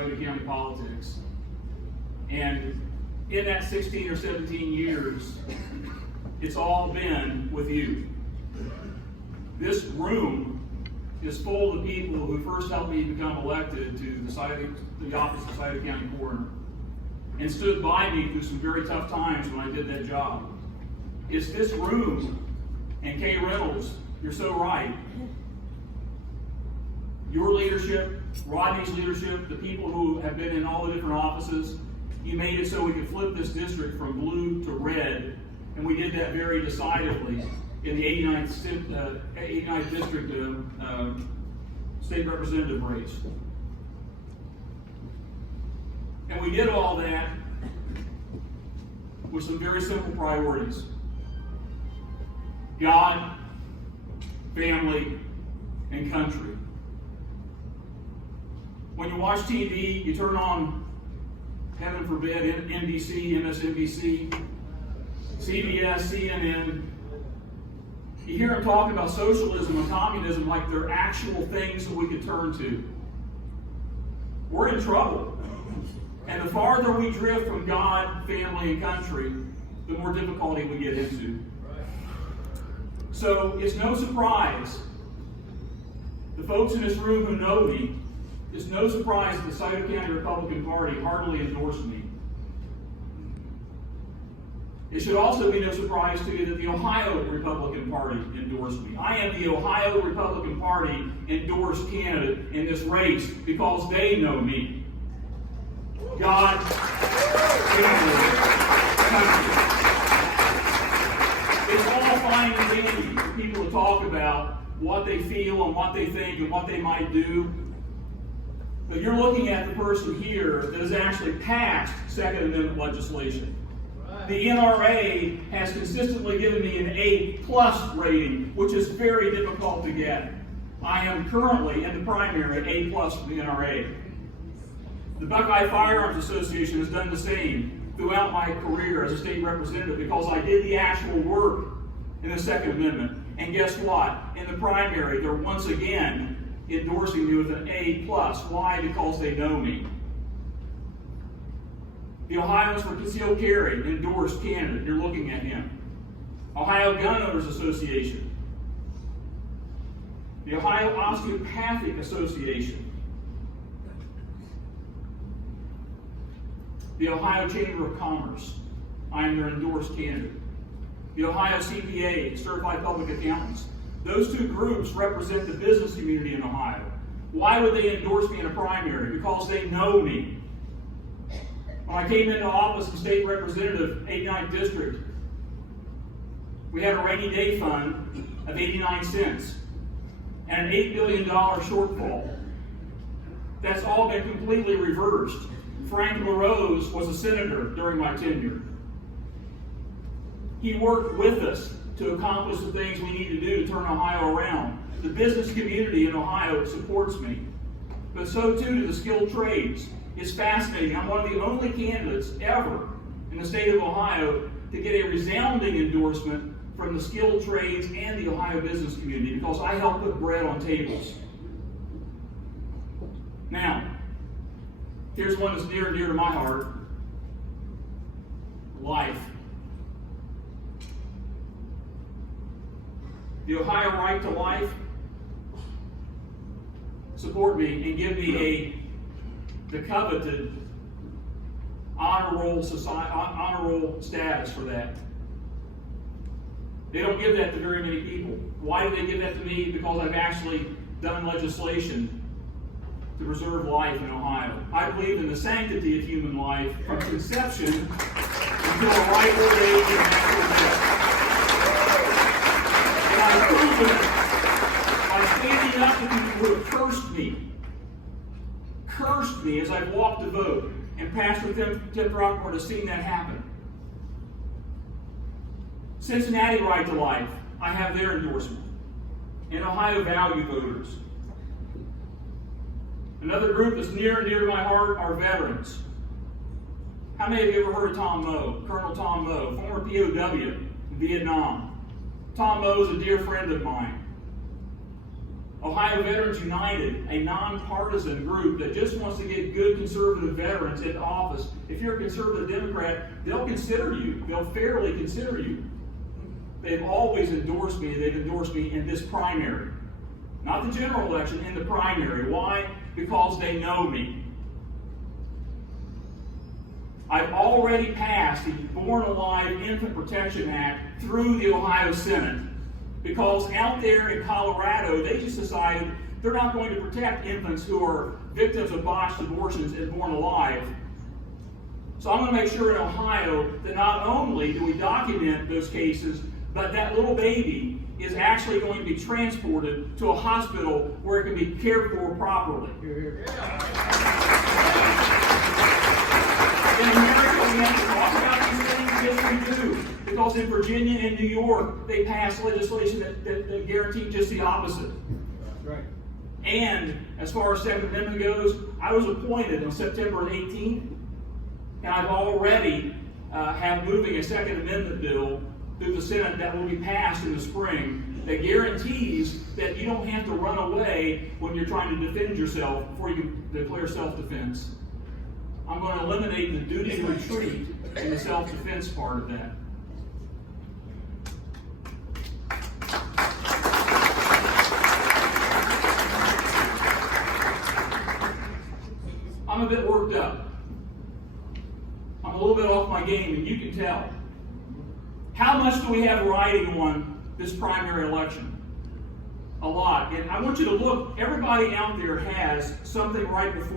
Scioto County politics. And in that 16 or 17 years, it's all been with you. This room is full of people who first helped me become elected to the office of Scioto County Coroner and stood by me through some very tough times when I did that job. It's this room, and Kay Reynolds, you're so right. Your leadership, Rodney's leadership, the people who have been in all the different offices, you made it so we could flip this district from blue to red, and we did that very decidedly in the 89th District State Representative race. And we did all that with some very simple priorities. God, family, and country. When you watch TV, you turn on, heaven forbid, NBC, MSNBC, CBS, CNN. You hear them talking about socialism and communism like they're actual things that we could turn to. We're in trouble. And the farther we drift from God, family, and country, the more difficulty we get into. So it's no surprise, the folks in this room who know me, it's no surprise that the Scioto County Republican Party heartily endorsed me. It should also be no surprise to you that the Ohio Republican Party endorsed me. I am the Ohio Republican Party endorsed candidate in this race because they know me. God, family, country. It's all fine and dandy for people to talk about what they feel and what they think and what they might do. But you're looking at the person here that has actually passed Second Amendment legislation. The NRA has consistently given me an A+ rating, which is very difficult to get. I am currently in the primary A+ for the NRA. The Buckeye Firearms Association has done the same throughout my career as a state representative because I did the actual work in the Second Amendment. And guess what? In the primary, they're once again endorsing me with an A+. Why? Because they know me. The Ohioans for Concealed Carry endorsed candidate. You're looking at him. Ohio Gun Owners Association. The Ohio Osteopathic Association. The Ohio Chamber of Commerce. I am their endorsed candidate. The Ohio CPA, Certified Public Accountants. Those two groups represent the business community in Ohio. Why would they endorse me in a primary? Because they know me. When I came into office as state representative, 89th District, we had a rainy day fund of 89 cents and an $8 billion shortfall. That's all been completely reversed. Frank LaRose was a senator during my tenure. He worked with us to accomplish the things we need to do to turn Ohio around. The business community in Ohio supports me, but so too do the skilled trades. It's fascinating. I'm one of the only candidates ever in the state of Ohio to get a resounding endorsement from the skilled trades and the Ohio business community because I help put bread on tables. Now, here's one that's near and dear to my heart. Life. The Ohio Right to Life support me and give me the coveted honor roll status for that. They don't give that to very many people. Why do they give that to me? Because I've actually done legislation to preserve life in Ohio. I believe in the sanctity of human life from conception until a ripe old age and natural death. And I've proven it by standing up to people who have cursed me as I've walked to vote. And Pastor Tim Throckmorton has seen that happen. Cincinnati Right to Life, I have their endorsement. And Ohio Value Voters. Another group that's near and dear to my heart are veterans. How many of you ever heard of Tom Moe? Colonel Tom Moe, former POW in Vietnam. Tom Moe is a dear friend of mine. Ohio Veterans United, a nonpartisan group that just wants to get good conservative veterans into office. If you're a conservative Democrat, they'll consider you. They'll fairly consider you. They've always endorsed me. They've endorsed me in this primary. Not the general election, in the primary. Why? Because they know me. I've already passed the Born Alive Infant Protection Act through the Ohio Senate. Because out there in Colorado, they just decided they're not going to protect infants who are victims of botched abortions and born alive. So I'm going to make sure in Ohio that not only do we document those cases, but that little baby is actually going to be transported to a hospital where it can be cared for properly. In America, we have to talk about these things. Yes, we do. Because in Virginia and New York, they passed legislation that guaranteed just the opposite. That's right. And as far as Second Amendment goes, I was appointed on September 18th, and I've already have moving a Second Amendment bill through the Senate that will be passed in the spring that guarantees that you don't have to run away when you're trying to defend yourself before you can declare self-defense. I'm going to eliminate the duty to retreat in the self-defense part of that. I'm a bit worked up. I'm a little bit off my game, and you can tell. How much do we have riding on this primary election? A lot. And I want you to look, everybody out there has something right before